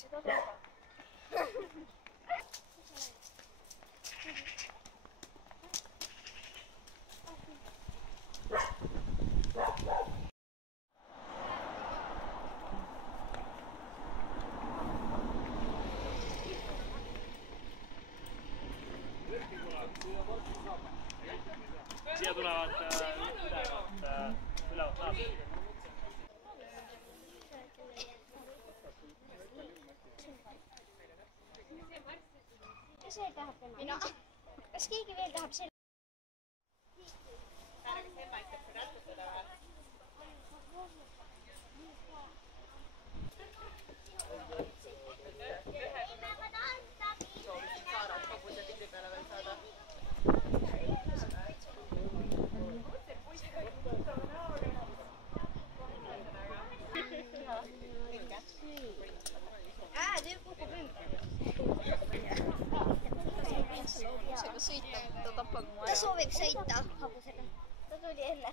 石头多好。Siia tulevad ülevad naabrid. See tahab tema. Kas keegi veel tahab selle? Nüüd kukub ümber. Sõita, ta tapab mu ära. Ta soovib sõita hobusega. Ta tuli enne.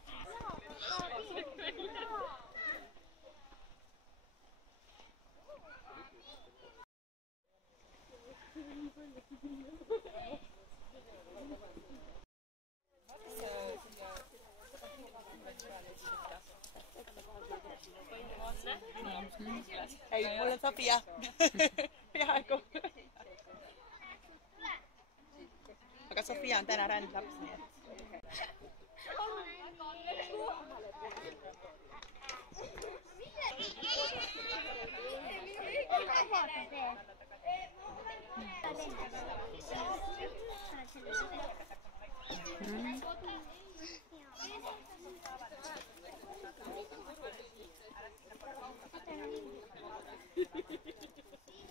Ei, mulla on Sofia. Peaaegu. Aga Sofia on täna rändlaps, nii et...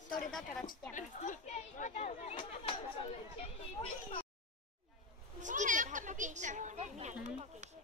Tori tatarat teha. Mis kirja tahab pagisse? Mina tahab pagisse.